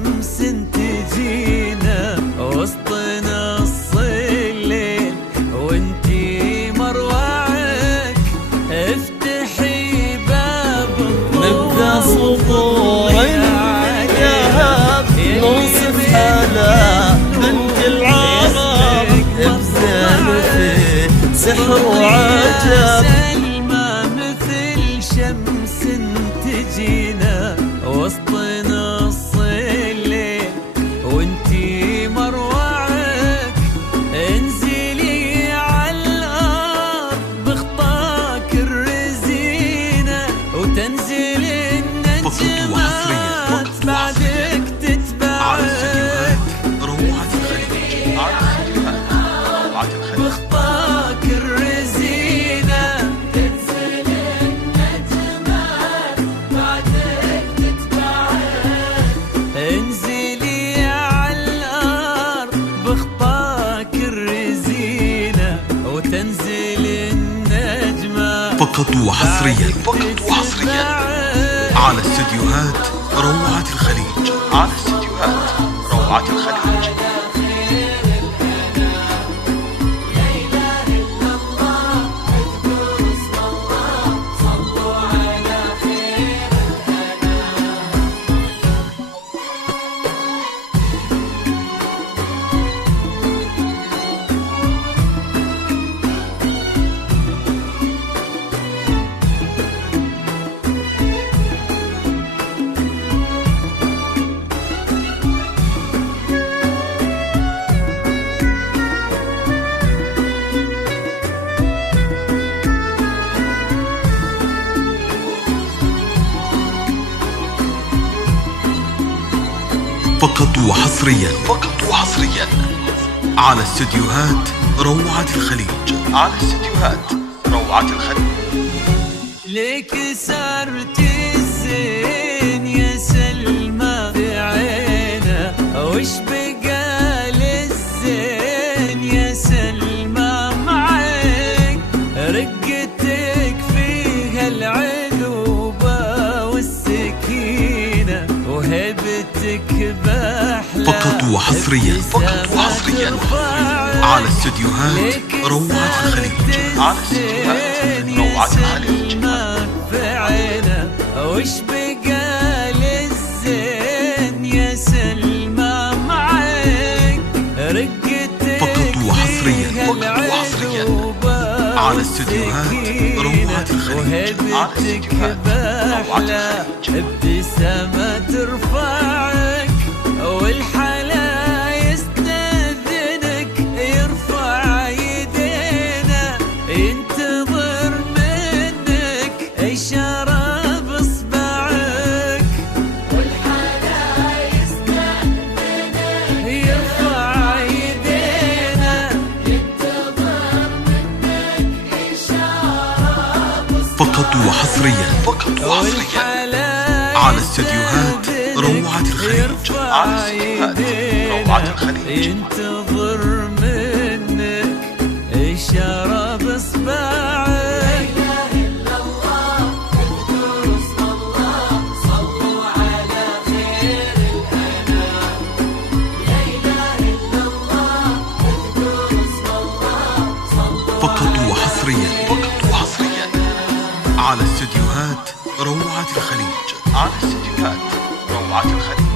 شمس تجينا وسط نص الليل وانتي مروعك افتحي باب نبقى صفور الذهب نوصف حلا بنت العرب بزين فيه سحر وعجب. سلمى مثل شمس تجينا وسط نص الليل وانتي مروعك انزلي على الارض بخطاك الرزينة وتنزل النجمات بعدك تتبعك بخطاك الرزينة تنزل النجمات بعدك تتبعك انزلي على الارض بخطاك الرزينة وتنزل النجمات فقط وحصريا على استديوهات روعة الخليج. فقط وحصريا على استديوهات روعة الخليج. ليك سرت الزين يا سلمى بعينه وش بقى للزين يا سلمى معك رقتك فيها العذوبة والسكينة وهبتك بحلى. فقط وحصريا على استديوهات روعة الخليج. بعينه وش بقى للزين يا سلمى معك رقتك فقط وحصريا على استديوهات روعة الخليج. وهبتك بحلى ابتسامة ترفعك والحلا يستأذنك يرفع يدينا ينتظر منك إشارة بإصبعك والحلا يستأذنك يرفع يدينا ينتظر منك إشارة بإصبعك. فقط وحصريا على استديوهات روعة الخليج. ينتظر منك إشارة بإصبعك. لا إله إلا الله اذكروا اسم الله صلوا على خير الأنام. لا إله إلا الله اذكروا اسم الله صلوا فقط وحصريا على استديوهات روعة الخليج.